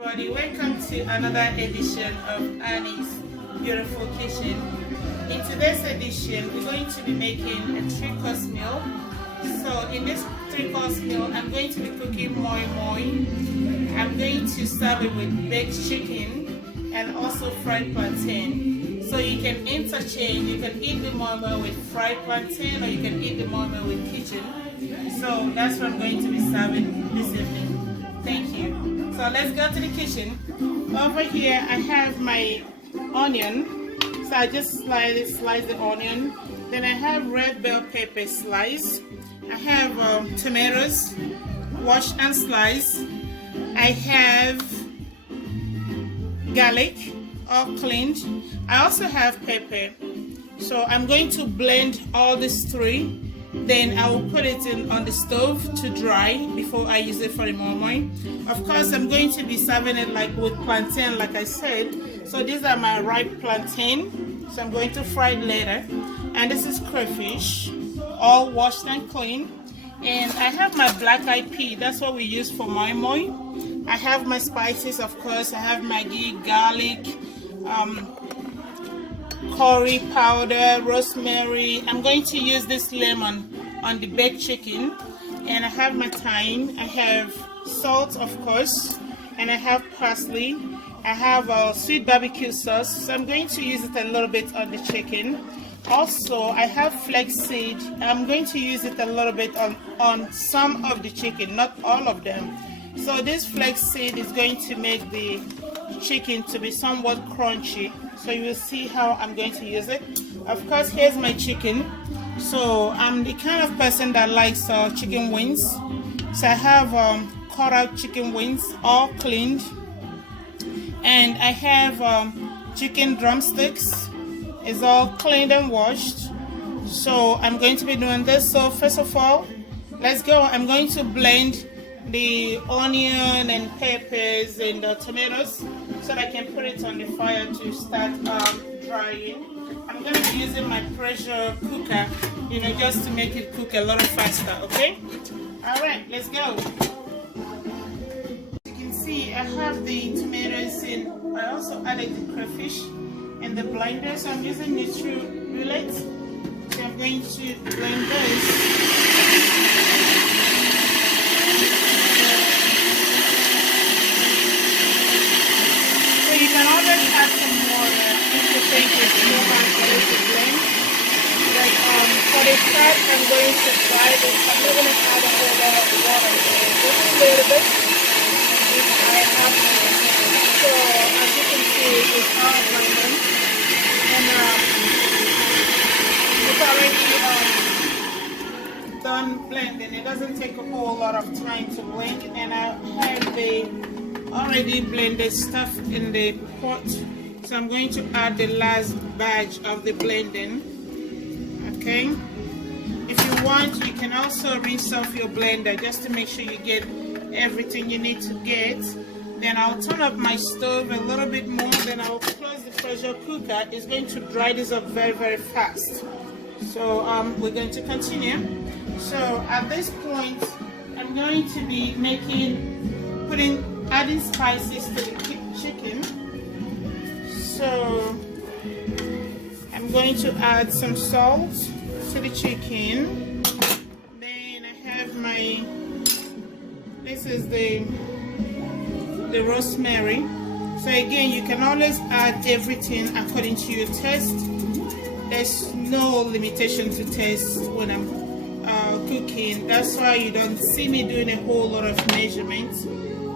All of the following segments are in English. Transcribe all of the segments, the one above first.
Everybody, welcome to another edition of Annie's Beautiful Kitchen. In today's edition, we're going to be making a three-course meal. So in this three-course meal, I'm going to be cooking moi-moi. I'm going to serve it with baked chicken and also fried plantain. So you can interchange. You can eat the moi-moi with fried plantain, or you can eat the moi-moi with chicken. So that's what I'm going to be serving this evening. Thank you. So let's go to the kitchen. Over here I have my onion. So I just slice the onion. Then I have red bell pepper sliced. I have tomatoes washed and sliced. I have garlic all cleaned. I also have pepper. So I'm going to blend all these three. Then I will put it on the stove to dry before I use it for the moi-moi. Of course, I'm going to be serving it like with plantain, like I said. So these are my ripe plantain. So I'm going to fry it later. And this is crayfish, all washed and clean. And I have my black-eyed pea. That's what we use for moi-moi. I have my spices, of course. I have Maggie, garlic, curry powder, rosemary. I'm going to use this lemon on the baked chicken. And I have my thyme. I have salt, of course, and I have parsley. I have sweet barbecue sauce, so I'm going to use it a little bit on the chicken. Also, I have flaxseed. I'm going to use it a little bit on some of the chicken, not all of them. So this flaxseed is going to make the chicken to be somewhat crunchy. So you will see how I'm going to use it. Of course, here's my chicken. So I'm the kind of person that likes chicken wings. So I have cut out chicken wings, all cleaned. And I have chicken drumsticks. It's all cleaned and washed. So I'm going to be doing this. So first of all, let's go. I'm going to blend the onion and peppers and the tomatoes so that I can put it on the fire to start drying. I'm going to be using my pressure cooker, just to make it cook a little faster, okay? All right, let's go. You can see I have the tomatoes in. I also added the crayfish and the blender, so I'm using Nutri-Roulette. So I'm going to blend this. You can always add some water if you think it's too hard for it to blend. Like for the start, I'm going to try this. I'm not going to add a whole lot of water. Just a little bit. If I have to. So as you can see, it's all blending. And it's already done blending. It doesn't take a whole lot of time to blend. And I have the already blended stuff in the pot, so I'm going to add the last batch of the blending. Okay, if you want, you can also rinse off your blender just to make sure you get everything you need to get. Then I'll turn up my stove a little bit more, then I'll close the pressure cooker. It's going to dry this up very, very fast. So we're going to continue. So at this point, I'm going to be adding spices to the chicken. So I'm going to add some salt to the chicken. Then I have this is the rosemary. So again, you can always add everything according to your taste. There's no limitation to taste when I'm cooking. That's why you don't see me doing a whole lot of measurements,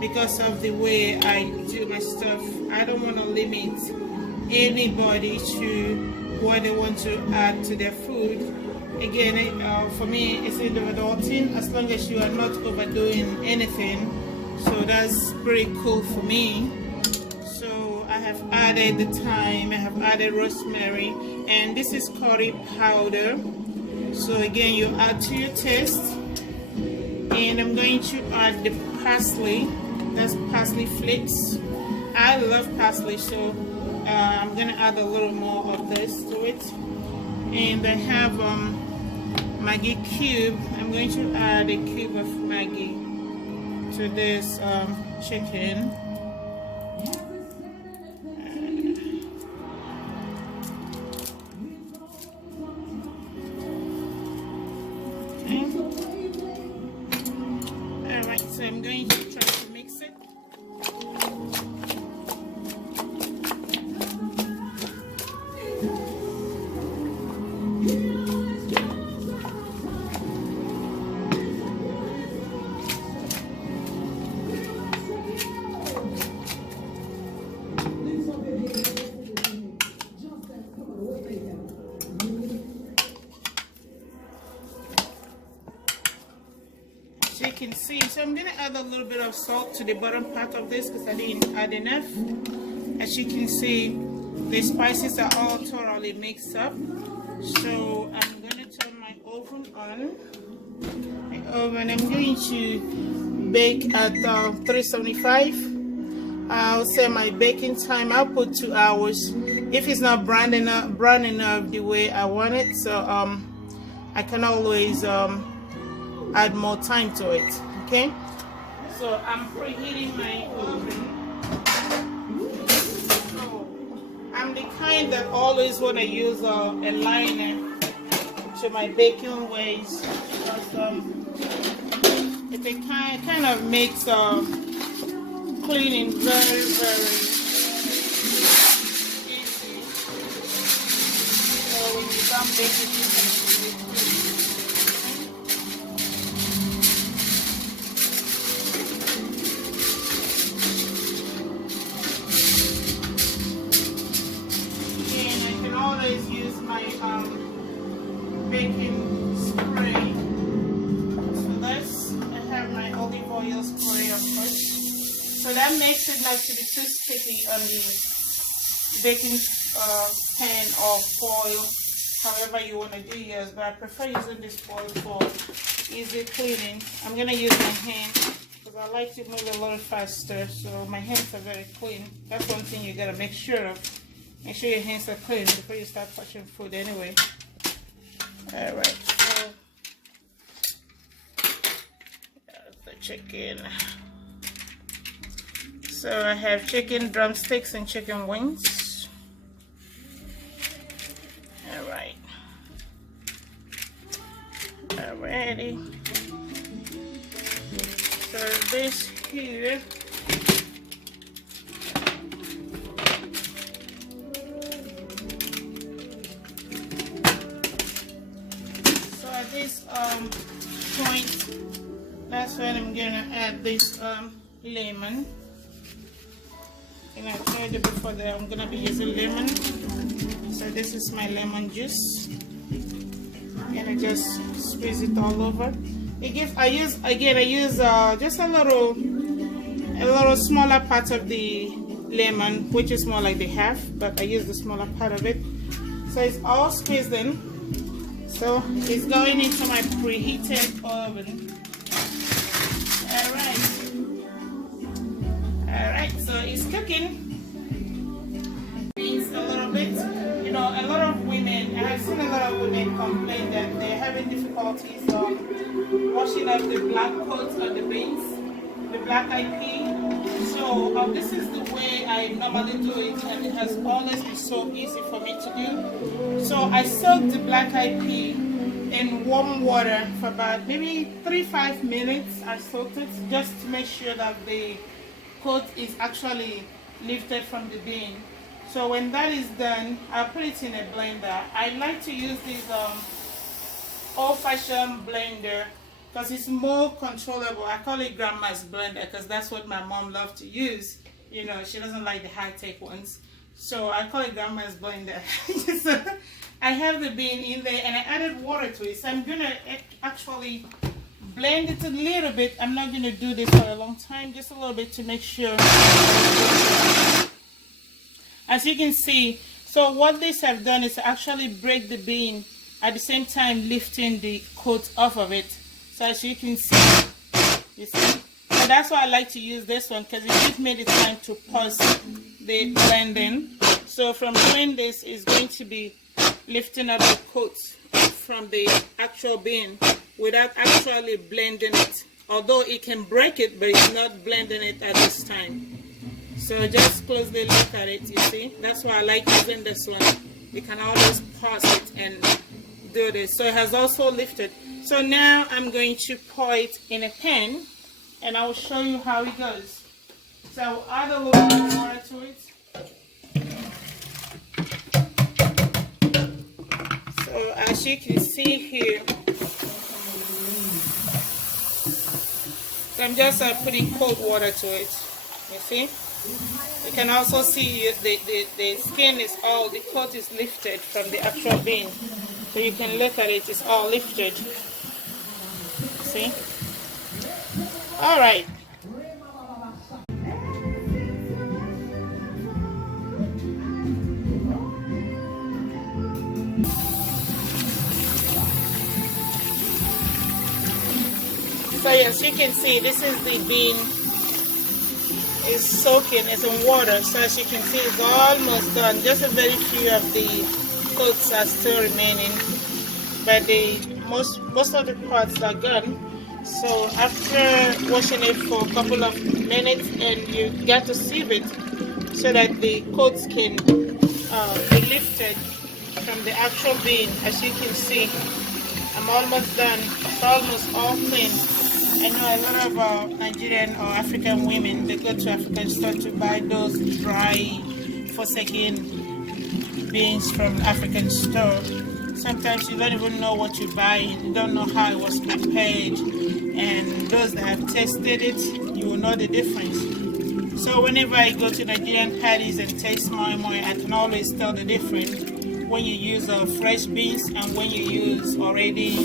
because of the way I do my stuff. I don't want to limit anybody to what they want to add to their food. Again, for me, it's individual thing, as long as you are not overdoing anything. So that's pretty cool for me. So I have added the thyme, I have added rosemary, and this is curry powder. So again, you add to your taste. And I'm going to add the parsley. That's parsley flakes. I love parsley, so I'm gonna add a little more of this to it. And I have Maggie cube. I'm going to add a cube of Maggie to this chicken. You can see, so I'm going to add a little bit of salt to the bottom part of this because I didn't add enough. As you can see, the spices are all thoroughly mixed up. So I'm going to turn my oven on. I'm going to bake at 375. I'll say my baking time, I'll put 2 hours if it's not brown enough the way I want it. So I can always add more time to it. Okay, so I'm preheating my oven. So I'm the kind that always want to use a liner to my baking ways because it kind of makes cleaning very easy. So when you don't bake it, you can use my baking spray. So this, I have my olive oil spray, of course. So that makes it not to be too sticky on the baking pan or foil, however you want to do yours. But I prefer using this foil for easy cleaning. I'm gonna use my hand because I like to move a little faster. So my hands are very clean. That's one thing you gotta make sure of. Make sure your hands are clean before you start touching food anyway. Alright, so that's the chicken. So I have chicken drumsticks and chicken wings. Alright. Alrighty. So this here. This point, that's when I'm gonna add this lemon. And I told you before that I'm gonna be using lemon. So this is my lemon juice. And I just squeeze it all over. I use just a little smaller part of the lemon, which is more like the half, but I use the smaller part of it. So it's all squeezed in. So it's going into my preheated oven. Alright, so it's cooking. Beans a little bit. You know, a lot of women, I have seen a lot of women complain that they're having difficulties washing up the black coats on the beans, the black-eyed pea. So this is the way I normally do it, and it has always been so easy for me to do. So I soak the black-eyed pea in warm water for about maybe 3-5 minutes. I soaked it just to make sure that the coat is actually lifted from the bean. So when that is done, I'll put it in a blender. I like to use this old-fashioned blender because it's more controllable. I call it grandma's blender because that's what my mom loved to use. You know, she doesn't like the high-tech ones. So I call it grandma's blender. So I have the bean in there and I added water to it. So I'm gonna actually blend it a little bit. I'm not gonna do this for a long time, just a little bit to make sure. As you can see, so what this have done is actually break the bean at the same time lifting the coat off of it. So as you can see, you see. So that's why I like to use this one because it gives me the time to pause the blending. So from doing this is going to be lifting up the coat from the actual bean without actually blending it. Although it can break it, but it's not blending it at this time. So just closely look at it, you see. That's why I like using this one. You can always pause it and do this. So it has also lifted. So now I'm going to pour it in a pan and I will show you how it goes. So I'll add a little bit of water to it. So as you can see here, so I'm just putting cold water to it. You see? You can also see the skin is all, the coat is lifted from the actual bean. So you can look at it, it's all lifted. See? All right. So yes, you can see this is the bean. It's soaking, it's in water. So as you can see, it's almost done. Just a very few of the coats are still remaining, but the most of the parts are gone. So after washing it for a couple of minutes, and you got to sieve it so that the coats can be lifted from the actual bean. As you can see, I'm almost done. It's almost all clean. I know a lot of Nigerian or African women, they go to African store to buy those dry, forsaken beans from African store. Sometimes you don't even know what you're buying. You don't know how it was prepared. And those that have tested it, you will know the difference. So whenever I go to Nigerian parties and taste moi-moi, I can always tell the difference when you use fresh beans and when you use already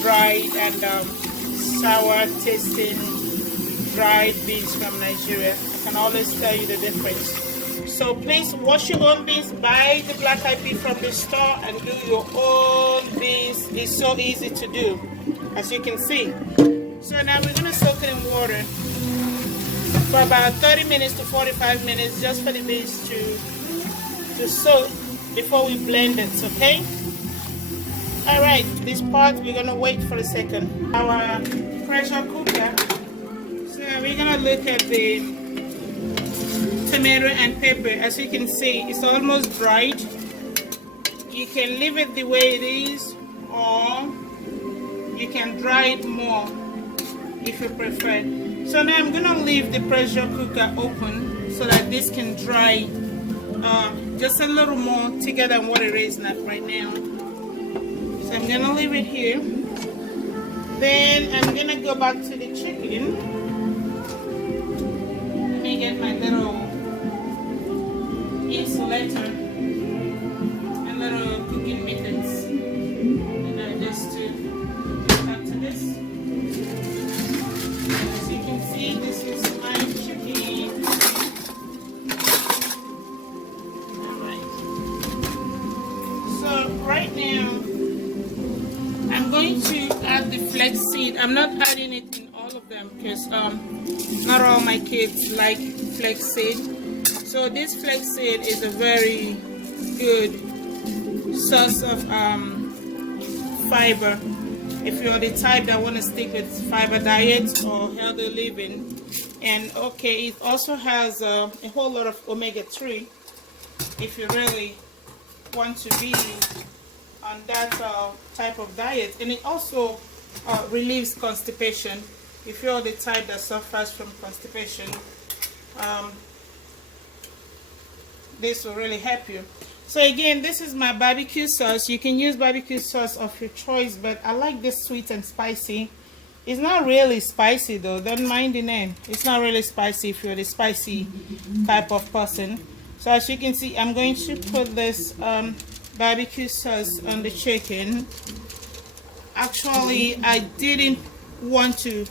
dried and sour tasting dried beans from Nigeria. I can always tell you the difference. So please wash your own beans, buy the black-eyed pea from the store and do your own beans. It's so easy to do, as you can see. So now we're going to soak it in water for about 30 minutes to 45 minutes, just for the beans to soak before we blend it, okay? Alright, this part we're going to wait for a second. Our pressure cooker. So we're going to look at the tomato and pepper. As you can see, it's almost dried. You can leave it the way it is, or you can dry it more if you prefer. So now I'm going to leave the pressure cooker open so that this can dry just a little more thicker than what it is right now. So I'm going to leave it here. Then I'm going to go back to the chicken. Let me get my little insulator and little cooking mittens. And I just go back to this. As you can see, this is my chicken. Alright. So right now, I'm going to add the flaxseed. I'm not adding it in all of them because not all my kids like flaxseed. So this flaxseed is a very good source of fiber. If you're the type that want to stick with fiber diet or healthy living. And okay, it also has a whole lot of omega-3 if you really want to be on that type of diet. And it also relieves constipation. If you're the type that suffers from constipation, this will really help you. So again, this is my barbecue sauce. You can use barbecue sauce of your choice, but I like this sweet and spicy. It's not really spicy though, don't mind the name. It's not really spicy if you're the spicy type of person. So as you can see, I'm going to put this barbecue sauce on the chicken. Actually, I didn't want to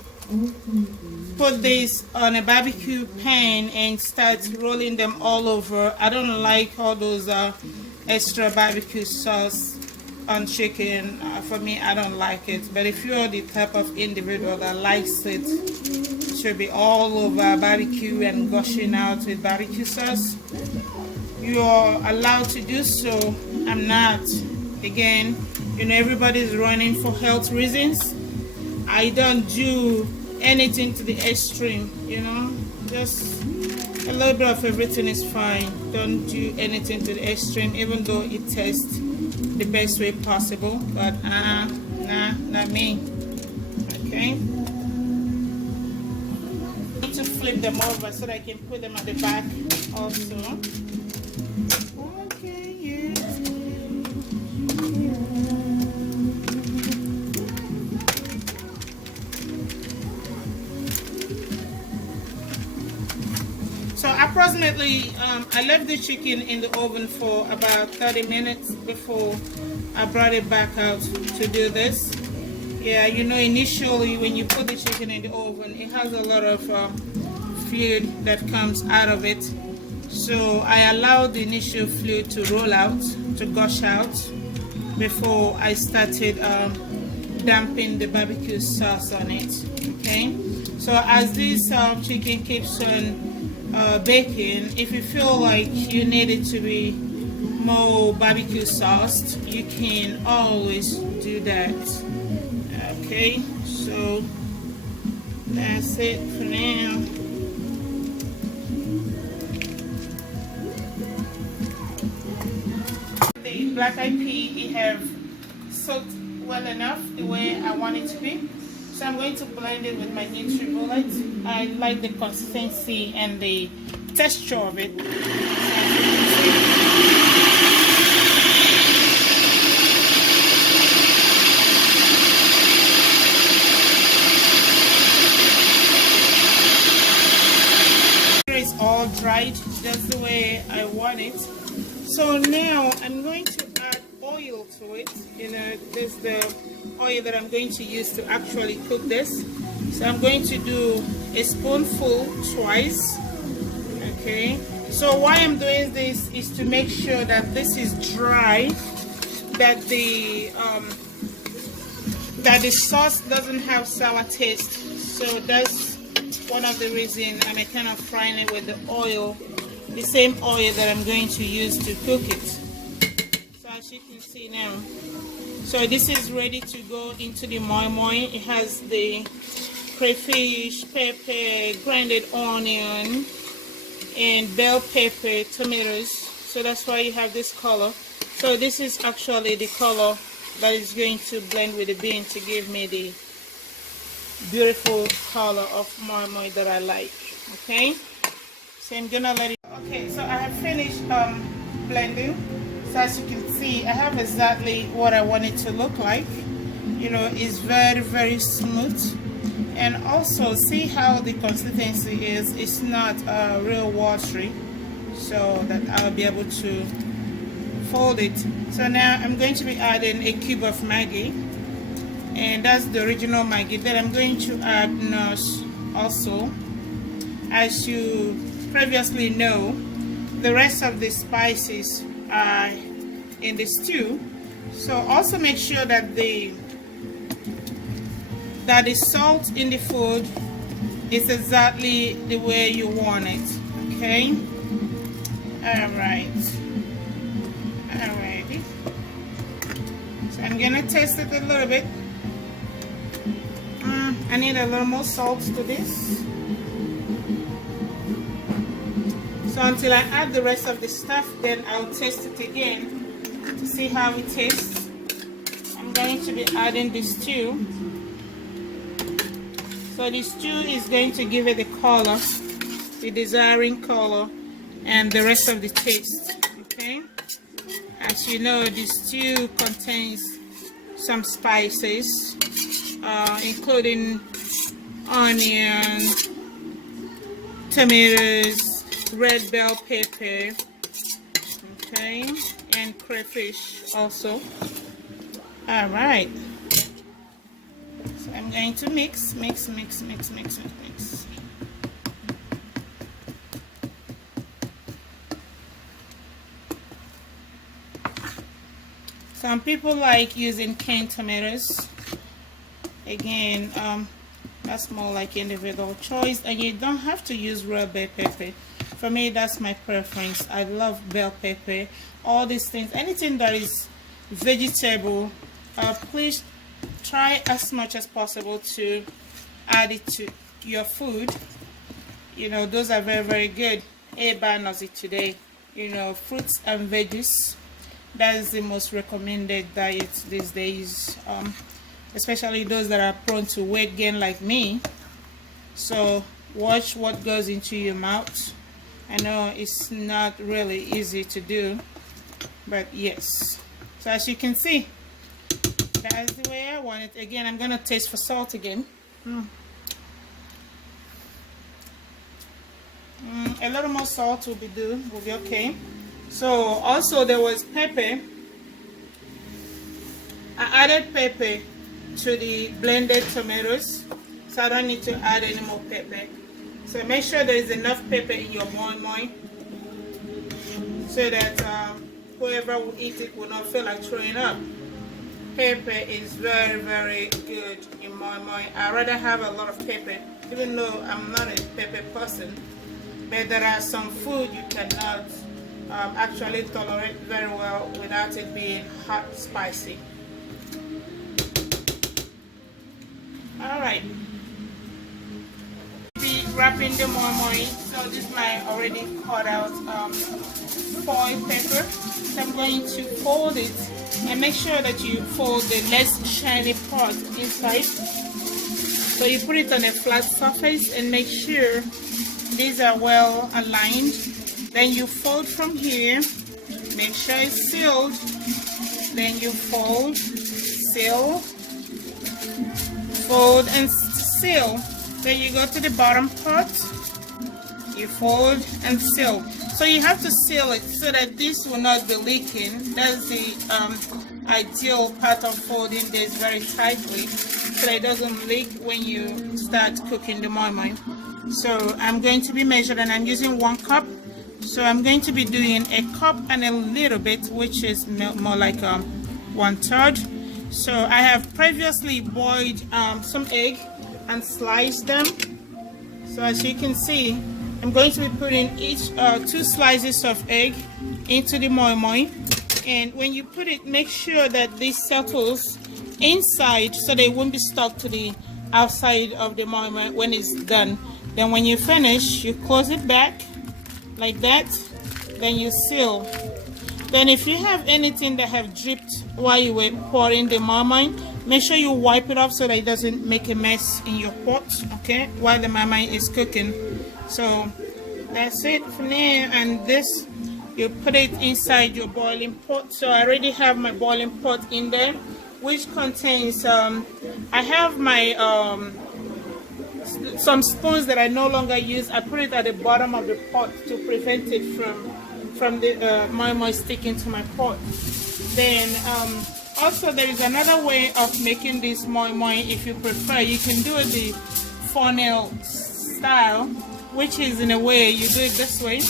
put this on a barbecue pan and start rolling them all over. I don't like all those extra barbecue sauce on chicken. For me, I don't like it. But if you're the type of individual that likes it, it should be all over barbecue and gushing out with barbecue sauce, you're allowed to do so. I'm not. Again, you know, everybody's running for health reasons. I don't do anything to the extreme, you know, just a little bit of everything is fine. Don't do anything to the extreme, even though it tastes the best way possible, but nah, not me. Okay, to flip them over so that I can put them at the back also. Okay, yeah. So approximately, I left the chicken in the oven for about 30 minutes before I brought it back out to do this. Yeah, you know, initially when you put the chicken in the oven, it has a lot of fluid that comes out of it. So I allowed the initial fluid to roll out, to gush out, before I started dumping the barbecue sauce on it. Okay, so as this chicken keeps on baking, if you feel like you need it to be more barbecue sauced, you can always do that. Okay, so that's it for now. The black-eyed pea, it have soaked well enough the way I want it to be. So I'm going to blend it with my NutriBullet. I like the consistency and the texture of it. It's all dried just the way I want it. So now I'm going to add oil to it. You know, this is the oil that I'm going to use to actually cook this. So I'm going to do a spoonful twice. Okay, so why I'm doing this is to make sure that this is dry, that the sauce doesn't have sour taste. So that's one of the reasons I'm kind of frying it with the oil, the same oil that I'm going to use to cook it. So as you can see now, so this is ready to go into the moi-moi. It has the crayfish, pepper, grinded onion, and bell pepper, tomatoes. So that's why you have this color. So this is actually the color that is going to blend with the bean to give me the beautiful color of moi-moi that I like. Okay, so I'm gonna let it. Okay, so I have finished blending. So as you can see, I have exactly what I want it to look like. You know, it's very, very smooth. And also see how the consistency is. It's not real watery, so that I'll be able to fold it. So now I'm going to be adding a cube of Maggie, and that's the original Maggie. Then I'm going to add nuts also. As you previously know, the rest of the spices are in the stew. So also make sure that the salt in the food is exactly the way you want it. Okay, alright, alrighty. So I'm gonna taste it a little bit. I need a little more salt to this. So until I add the rest of the stuff, then I'll taste it again to see how it tastes. I'm going to be adding the stew. So the stew is going to give it the color, the desiring color, and the rest of the taste. Okay, as you know, the stew contains some spices, including onion, tomatoes, red bell pepper, okay, and crayfish also. All right. So I'm going to mix. Some people like using canned tomatoes. Again, that's more like individual choice, and you don't have to use red bell pepper. For me, that's my preference. I love bell pepper. All these things, anything that is vegetable, please try as much as possible to add it to your food. You know, those are very, very good. Everybody knows it today. You know, fruits and veggies, that is the most recommended diet these days, especially those that are prone to weight gain like me. So watch what goes into your mouth. I know it's not really easy to do, but yes. So as you can see, that's the way I want it. Again, I'm gonna taste for salt again. A little more salt will be okay. So also there was pepper. I added pepper to the blended tomatoes, so I don't need to add any more pepper. So make sure there is enough pepper in your moi-moi, so that whoever will eat it will not feel like throwing up. Pepper is very, very good in moi-moi. I rather have a lot of pepper, even though I'm not a pepper person. But there are some food you cannot actually tolerate very well without it being hot, spicy. All right. Be wrapping the moi-moi. So this is my already cut out foil paper. So I'm going to fold it, and make sure that you fold the less shiny part inside. So you put it on a flat surface and make sure these are well aligned. Then you fold from here, make sure it's sealed. Then you fold, seal, fold and seal. Then you go to the bottom part, you fold and seal. So you have to seal it so that this will not be leaking. That's the ideal part of folding this very tightly, so that it doesn't leak when you start cooking the moi-moi. So I'm going to be measured, and I'm using 1 cup. So I'm going to be doing a cup and a little bit, which is more like 1/3. So I have previously boiled some egg and sliced them. So as you can see, I'm going to be putting each 2 slices of egg into the moi-moi. And when you put it, make sure that this settles inside so they won't be stuck to the outside of the moi-moi when it's done. Then when you finish, you close it back like that, then you seal. Then if you have anything that have dripped while you were pouring the moi-moi, make sure you wipe it off so that it doesn't make a mess in your pot, okay, while the moi-moi is cooking. So that's it for now. And this, you put it inside your boiling pot. So I already have my boiling pot in there, which contains I have my some spoons that I no longer use. I put it at the bottom of the pot to prevent it from the moi-moi sticking to my pot. Then also there is another way of making this moi-moi. If you prefer, you can do it the funnel style, which is in a way you do it this way.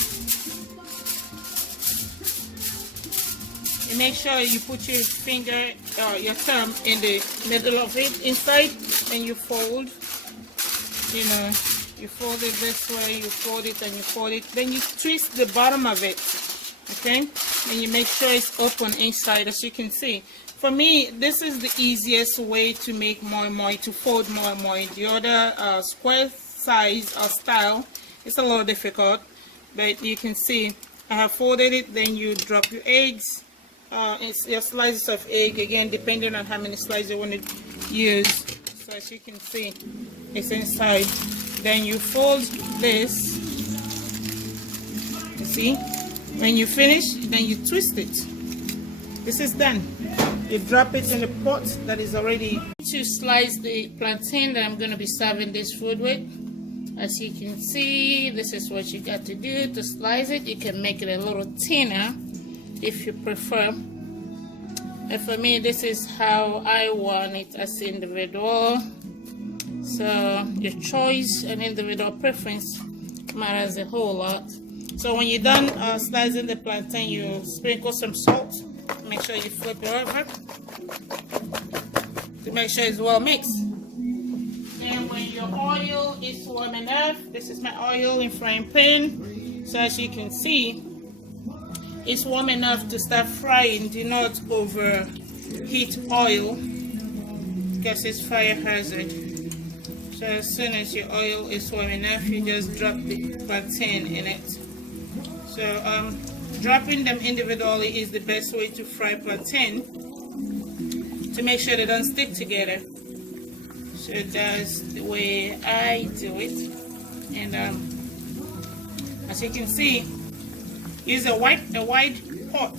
You make sure you put your finger, your thumb in the middle of it inside, and you fold. You know, you fold it this way, you fold it and you fold it. Then you twist the bottom of it, okay? And you make sure it's open inside, as you can see. For me, this is the easiest way to make moi-moi, to fold moi-moi. The other square size or style, it's a little difficult, but you can see I have folded it. Then you drop your eggs, it's your slices of egg, again depending on how many slices you want to use. So as you can see, it's inside. Then you fold this, you see. When you finish, then you twist it. This is done. You drop it in the pot that is already. To slice the plantain that I'm going to be serving this food with. As you can see, this is what you got to do to slice it. You can make it a little thinner if you prefer. And for me, this is how I want it, as individual. So your choice and individual preference matters a whole lot. So when you're done slicing the plantain, you sprinkle some salt. Make sure you flip it over to make sure it's well mixed. And when your oil is warm enough, this is my oil in frying pan. So as you can see, it's warm enough to start frying. Do not overheat oil because it's fire hazard. So as soon as your oil is warm enough, you just drop the plantain in it. So dropping them individually is the best way to fry plantain, to make sure they don't stick together. So that's the way I do it. And as you can see, use a wide pot.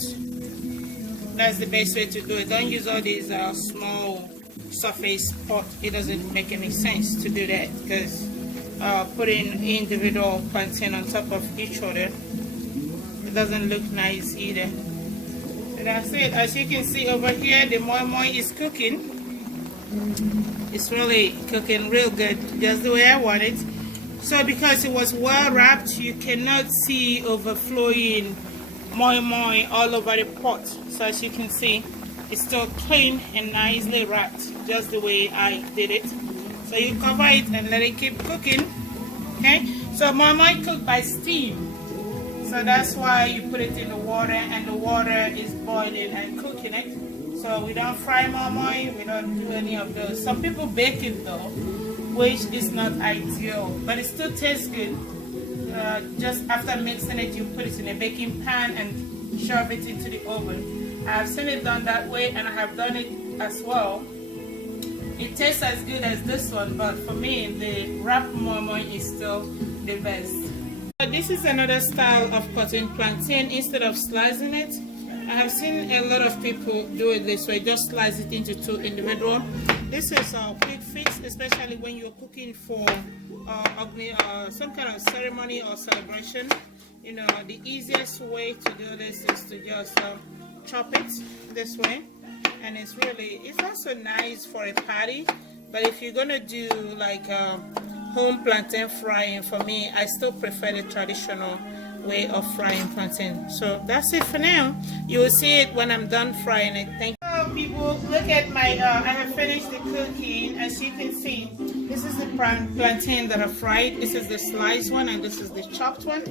That's the best way to do it. Don't use all these small surface pot. It doesn't make any sense to do that, because putting individual plantain on top of each other, it doesn't look nice either. So that's it. As you can see over here, the moi-moi is cooking. It's really cooking real good, just the way I want it. So because it was well wrapped, you cannot see overflowing moi-moi all over the pot. So as you can see, it's still clean and nicely wrapped, just the way I did it. So you cover it and let it keep cooking. Okay, so moi-moi cooked by steam. So that's why you put it in the water, and the water is boiling and cooking it. So we don't fry moi-moi, we don't do any of those. Some people bake it though, which is not ideal, but it still tastes good. Just after mixing it, you put it in a baking pan and shove it into the oven. I've seen it done that way, and I have done it as well. It tastes as good as this one, but for me, the wrapped moi-moi is still the best. This is another style of cutting plantain. Instead of slicing it, I have seen a lot of people do it this way, just slice it into two individual. This is a quick fix, especially when you're cooking for some kind of ceremony or celebration. You know, the easiest way to do this is to just chop it this way, and it's also nice for a party. But if you're gonna do like home plantain frying, for me, I still prefer the traditional way of frying plantain. So that's it for now. You will see it when I'm done frying it. Thank you. So people, look at my I have finished the cooking. As you can see, this is the plantain that I fried. This is the sliced one, and this is the chopped one,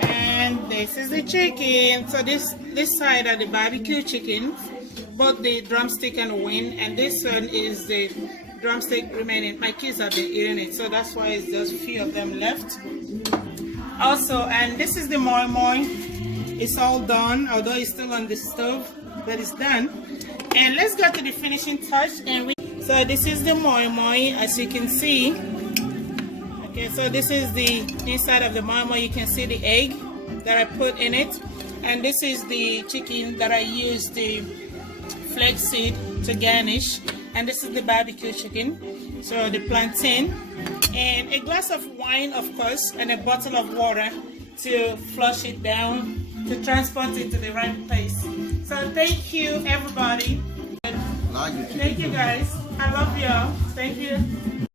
and this is the chicken. So this side are the barbecue chickens, both the drumstick and the wing, and this one is the drumstick remaining. My kids have been eating it, so that's why it's just a few of them left. Also, and this is the moi-moi. It's all done, although it's still on the stove, but it's done. And let's go to the finishing touch. So this is the moi-moi, as you can see. Okay, so this is the inside of the moi-moi. You can see the egg that I put in it, and this is the chicken that I used the flaxseed to garnish, and this is the barbecue chicken. So the plantain, and a glass of wine, of course, and a bottle of water to flush it down, to transport it to the right place. So thank you, everybody. Thank you, guys. I love y'all. Thank you.